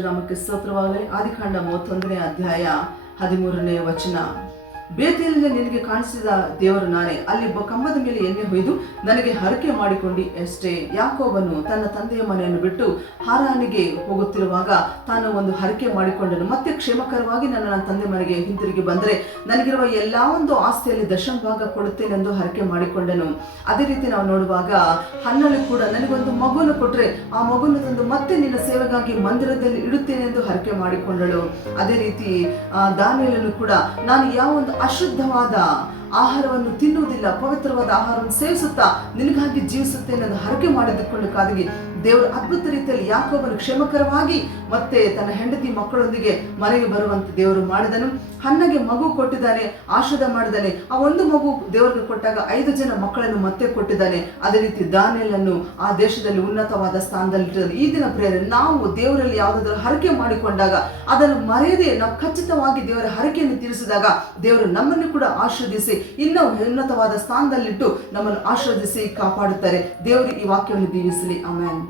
ನಾಮಕ್ಕೆ ಸ್ತೋತ್ರವಾಗಲಿ. ಆದಿಕಾಂಡ 31ನೇ ಅಧ್ಯಾಯ 13ನೇ ವಚನ. ಬೇತೇಲಿನ ನಿನಗೆ ಕಾಣಿಸಿದ ದೇವರು ನಾನೇ, ಅಲ್ಲಿ ಕಂಬದ ಮೇಲೆ ಎಣ್ಣೆ ಹೊಯ್ದು ನನಗೆ ಹರಕೆ ಮಾಡಿಕೊಂಡಿ ಅಷ್ಟೇ. ಯಾಕೋಬನು ತನ್ನ ತಂದೆಯ ಮನೆಯನ್ನು ಬಿಟ್ಟು ಹಾರಾನಿಗೆ ಹೋಗುತ್ತಿರುವಾಗ ತಾನು ಒಂದು ಹರಕೆ ಮಾಡಿಕೊಂಡನು. ಮತ್ತೆ ಕ್ಷೇಮಕರವಾಗಿ ನನ್ನ ತಂದೆ ಮನೆಗೆ ಹಿಂತಿರುಗಿ ಬಂದರೆ ನನಗಿರುವ ಎಲ್ಲಾ ಒಂದು ಆಸ್ತಿಯಲ್ಲಿ ದಶಮ ಭಾಗ ಕೊಡುತ್ತೇನೆಂದು ಹರಕೆ ಮಾಡಿಕೊಂಡನು. ಅದೇ ರೀತಿ ನಾವು ನೋಡುವಾಗ ಹನ್ನಳು ಕೂಡ ನನಗೊಂದು ಮಗುವನ್ನು ಕೊಟ್ಟರೆ ಆ ಮಗುವನ್ನು ತಂದು ಮತ್ತೆ ನಿನ್ನ ಸೇವೆಗಾಗಿ ಮಂದಿರದಲ್ಲಿ ಇಡುತ್ತೇನೆ ಎಂದು ಹರಕೆ ಮಾಡಿಕೊಂಡಳು. ಅದೇ ರೀತಿ ದಾನಿಯೇಲನು ಕೂಡ ನಾನು ಯಾವ ಒಂದು ಅಶುದ್ಧವಾದ ಆಹಾರವನ್ನು ತಿನ್ನುವುದಿಲ್ಲ, ಪವಿತ್ರವಾದ ಆಹಾರವನ್ನು ಸೇವಿಸುತ್ತಾ ನಿನಗಾಗಿ ಜೀವಿಸುತ್ತೇನೆ ಎಂದು ಹರಕೆ ಮಾಡಿಕೊಳ್ಳಕ್ಕಾಗಿ ದೇವರು ಅದ್ಭುತ ರೀತಿಯಲ್ಲಿ ಯಾಕೋಬನು ಕ್ಷೇಮಕರವಾಗಿ ಮತ್ತೆ ತನ್ನ ಹೆಂಡತಿ ಮಕ್ಕಳೊಂದಿಗೆ ಮನೆಗೆ ಬರುವಂತೆ ದೇವರು ಮಾಡಿದನು. ಹನ್ನಗೆ ಮಗು ಕೊಟ್ಟಿದ್ದಾನೆ, ಆಶೀರ್ವಾದ ಮಾಡಿದ್ದಾನೆ. ಆ ಒಂದು ಮಗು ದೇವರಿಗೆ ಕೊಟ್ಟಾಗ 5 ಜನ ಮಕ್ಕಳನ್ನು ಮತ್ತೆ ಕೊಟ್ಟಿದ್ದಾನೆ. ಅದೇ ರೀತಿ ದಾನಿಯೇಲನು ಆ ದೇಶದಲ್ಲಿ ಉನ್ನತವಾದ ಸ್ಥಾನದಲ್ಲಿ. ಈ ದಿನ ಪ್ರೇರೆ ನಾವು ದೇವರಲ್ಲಿ ಯಾವುದಾದ್ರೂ ಹರಕೆ ಮಾಡಿಕೊಂಡಾಗ ಅದನ್ನು ಮರೆಯದೆ ನಾವು ಖಚಿತವಾಗಿ ದೇವರ ಹರಕೆಯನ್ನು ತೀರಿಸಿದಾಗ ದೇವರು ನಮ್ಮನ್ನು ಕೂಡ ಆಶೀರ್ವದಿಸಿ ಇನ್ನೂ ಉನ್ನತವಾದ ಸ್ಥಾನದಲ್ಲಿಟ್ಟು ನಮ್ಮನ್ನು ಆಶೀರ್ವದಿಸಿ ಕಾಪಾಡುತ್ತಾರೆ. ದೇವರು ಈ ವಾಕ್ಯವನ್ನು ದೀವಿಸಲಿ. ಆಮೆನ್.